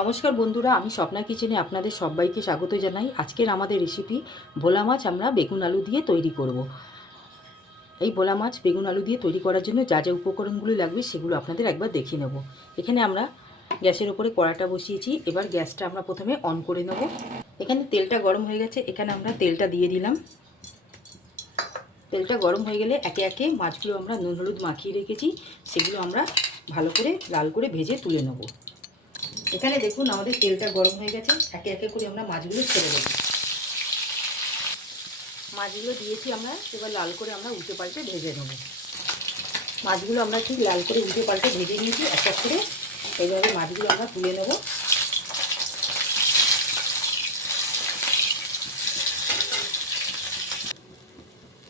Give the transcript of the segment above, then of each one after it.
নমস্কার বন্ধুরা, আমি স্বপ্না কিচেনে আপনাদের সবাইকে স্বাগত জানাই। আজকের আমাদের রেসিপি ভোলা মাছ আমরা বেগুন আলু দিয়ে তৈরি করব। এই ভোলা মাছ বেগুন আলু দিয়ে তৈরি করার জন্য যা যা উপকরণগুলো লাগবে সেগুলো আপনাদের একবার দেখিয়ে নেব। এখানে আমরা গ্যাসের ওপরে কড়াটা বসিয়েছি। এবার গ্যাসটা আমরা প্রথমে অন করে নেব। এখানে তেলটা গরম হয়ে গেছে, এখানে আমরা তেলটা দিয়ে দিলাম। তেলটা গরম হয়ে গেলে একে একে মাছগুলো আমরা নুন হলুদ মাখিয়ে রেখেছি সেগুলো আমরা ভালো করে লাল করে ভেজে তুলে নেব। এখানে দেখুন আমাদের তেলটা গরম হয়ে গেছে, একে একে করে আমরা মাছগুলো ছেড়ে দেব। মাছগুলো দিয়েছি আমরা, এবার লাল করে আমরা উল্টে পাল্টে ভেজে নেব। মাছগুলো আমরা ঠিক লাল করে উল্টে পাল্টে ভেজে নিয়েছি। এক এক করে এইভাবে মাছগুলো আমরা তুলে নেব।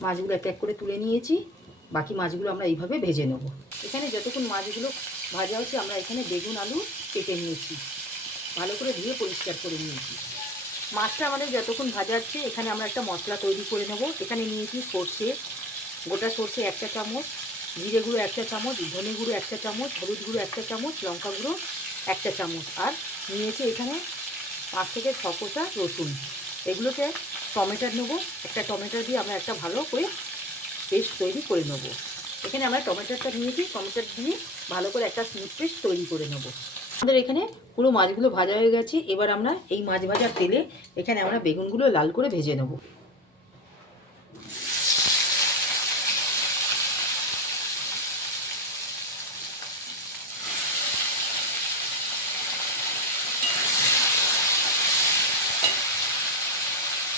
মাছগুলো এক এক করে তুলে নিয়েছি, বাকি মাছগুলো আমরা এইভাবে ভেজে নেব। এখানে যতক্ষণ মাছগুলো ভাজা হচ্ছে আমরা এখানে বেগুন আলু কেটে নিয়েছি, ভালো করে ধুয়ে পরিষ্কার করে নিয়েছি। মাছটা আমাদের যতক্ষণ ভাজা হচ্ছে এখানে আমরা একটা মশলা তৈরি করে নেব। এখানে নিয়েছি সর্ষে, গোটা সর্ষে 1 চা চামচ, জিরে গুঁড়ো 1 চা চামচ, ধনে গুঁড়ো 1 চা চামচ, হলুদ গুঁড়ো 1 চা চামচ, লঙ্কা গুঁড়ো 1 চা চামচ, আর নিয়েছি এখানে 5 থেকে 6 কোয়া রসুন। এগুলোকে টমেটো নেব, একটা টমেটো দিয়ে আমরা একটা ভালো করে পেস্ট তৈরি করে নেব। এখানে আমরা টমেটোটা নিয়েছি, টমেটো দিয়ে ভালো করে একটা স্মুথ পেস্ট তৈরি করে নেব। আমাদের এখানে পুরো মাছগুলো ভাজা হয়ে গেছে। এবার আমরা এই মাছ ভাজার তেলে এখানে আমরা বেগুনগুলো লাল করে ভেজে নেব।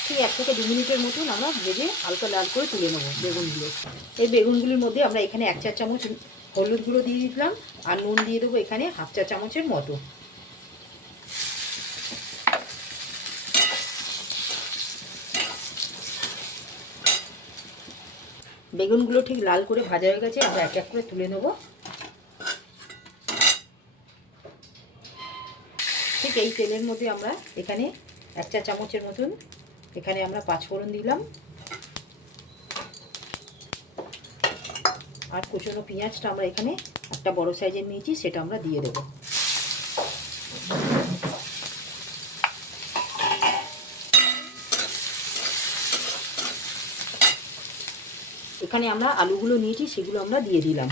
ঠিক 1 থেকে 2 মিনিটের মতন আমরা ভেজে হালকা লাল করে তুলে নেব বেগুনগুলো। এই বেগুনগুলির মধ্যে আমরা এখানে 1 চা চামচ হলুদ গুঁড়ো দিয়ে দিলাম, আর নুন দিয়ে দেবো এখানে ½ চা চামচের মতো। বেগুনগুলো ঠিক লাল করে ভাজা হয়ে গেছে, আমরা এক এক করে তুলে নেব। ঠিক এই তেলের মধ্যে আমরা এখানে 1 চা চামচের মতন এখানে আমরা 5 ফোড়ন দিলাম, আর কুচনো পেঁয়াজটা আমরা এখানে একটা বড় সাইজের নিয়েছি সেটা আমরা দিয়ে দেব। এখানে আমরা আলুগুলো নিয়েছি সেগুলো আমরা দিয়ে দিলাম।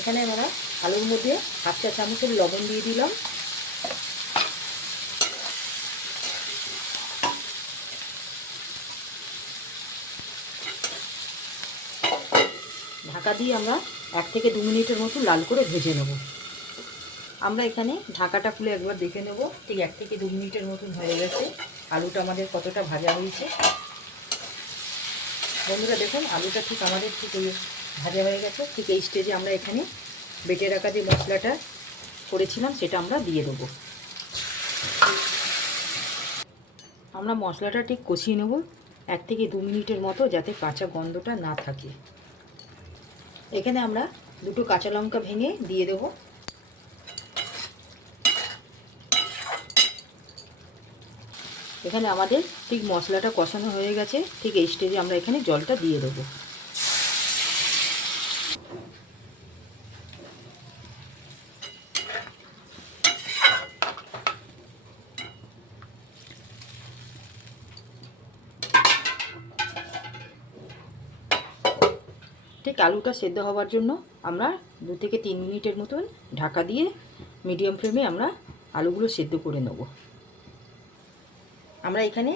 এখানে আমরা আলুর মধ্যে ½ চা চামচের লবণ দিয়ে দিলাম। ঢাকা দিয়ে আমরা 1 থেকে 2 মিনিটের মতো লাল করে ভেজে নেব। আমরা এখানে ঢাকাটা খুলে একবার দেখে নেব। ঠিক 1 থেকে 2 মিনিটের মতন হয়ে গেছে। আলুটা আমাদের কতটা ভাজা হয়েছে বন্ধুরা দেখুন, আলুটা ঠিক আমাদের ঠিক ভাজা হয়ে গেছে। ঠিক এই স্টেজে আমরা এখানে বেটে রাখা যে মশলাটা করেছিলাম সেটা আমরা দিয়ে দেবো। আমরা মশলাটা ঠিক কষিয়ে নেব 1 থেকে 2 মিনিটের মতো, যাতে কাঁচা গন্ধটা না থাকে। এখানে আমরা 2টো কাঁচা লঙ্কা ভেঙে দিয়ে দেবো। এখানে আমাদের ঠিক মশলাটা কষানো হয়ে গেছে। ঠিক এই স্টেজে আমরা এখানে জলটা দিয়ে দেবো। ঠিক আলুটা সেদ্ধ হওয়ার জন্য আমরা 2 থেকে 3 মিনিটের মতন ঢাকা দিয়ে মিডিয়াম ফ্লেমে আমরা আলুগুলো সেদ্ধ করে নেব। আমরা এখানে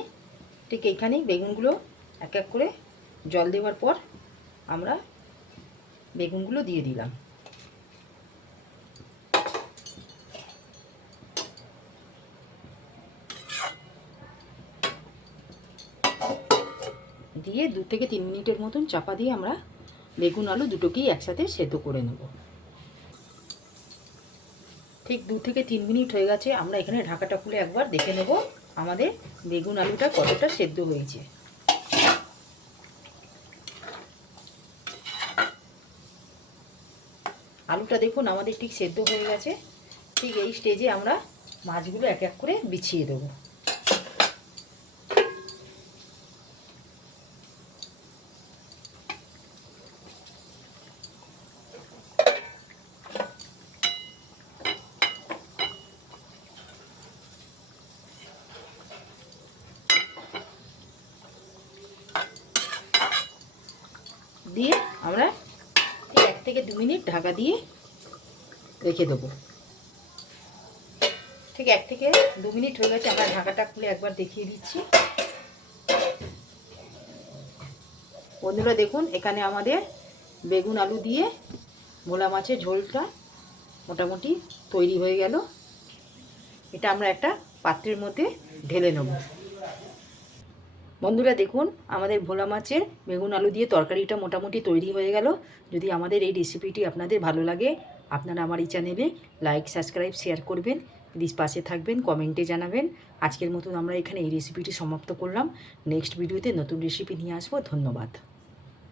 ঠিক এইখানেই বেগুনগুলো এক এক করে জল দেওয়ার পর আমরা বেগুনগুলো দিয়ে দিলাম। দিয়ে 2 থেকে 3 মিনিটের মতন চাপা দিয়ে আমরা বেগুন আলু দুটোকেই একসাথে সেদ্ধ করে নেব। ঠিক 2 থেকে 3 মিনিট হয়ে গেছে। আমরা এখানে ঢাকাটা খুলে একবার দেখে নেব আমাদের বেগুন আলুটা কতটা সেদ্ধ হয়েছে। আলুটা দেখুন আমাদের ঠিক সেদ্ধ হয়ে গেছে। ঠিক এই স্টেজে আমরা মাছগুলো এক এক করে বিছিয়ে দেবো। দিয়ে আমরা 1 থেকে 2 মিনিট ঢাকা দিয়ে রেখে দেবো। ঠিক 1 থেকে 2 মিনিট হয়ে গেছে, আমরা ঢাকাটা খুলে একবার দেখিয়ে দিচ্ছি। বন্ধুরা দেখুন, এখানে আমাদের বেগুন আলু দিয়ে ভোলা মাছের ঝোলটা মোটামুটি তৈরি হয়ে গেল। এটা আমরা একটা পাত্রের মধ্যে ঢেলে নেব। বন্ধুরা দেখুন, আমাদের ভোলা মাছের বেগুন আলু দিয়ে তরকারিটা মোটামুটি তৈরি হয়ে গেল। যদি আমাদের এই রেসিপিটি আপনাদের ভালো লাগে, আপনারা আমার এই চ্যানেলে লাইক, সাবস্ক্রাইব, শেয়ার করবেন, প্লিজ পাশে থাকবেন, কমেন্টে জানাবেন। আজকের মতন আমরা এখানে এই রেসিপিটি সমাপ্ত করলাম। নেক্সট ভিডিওতে নতুন রেসিপি নিয়ে আসবো। ধন্যবাদ।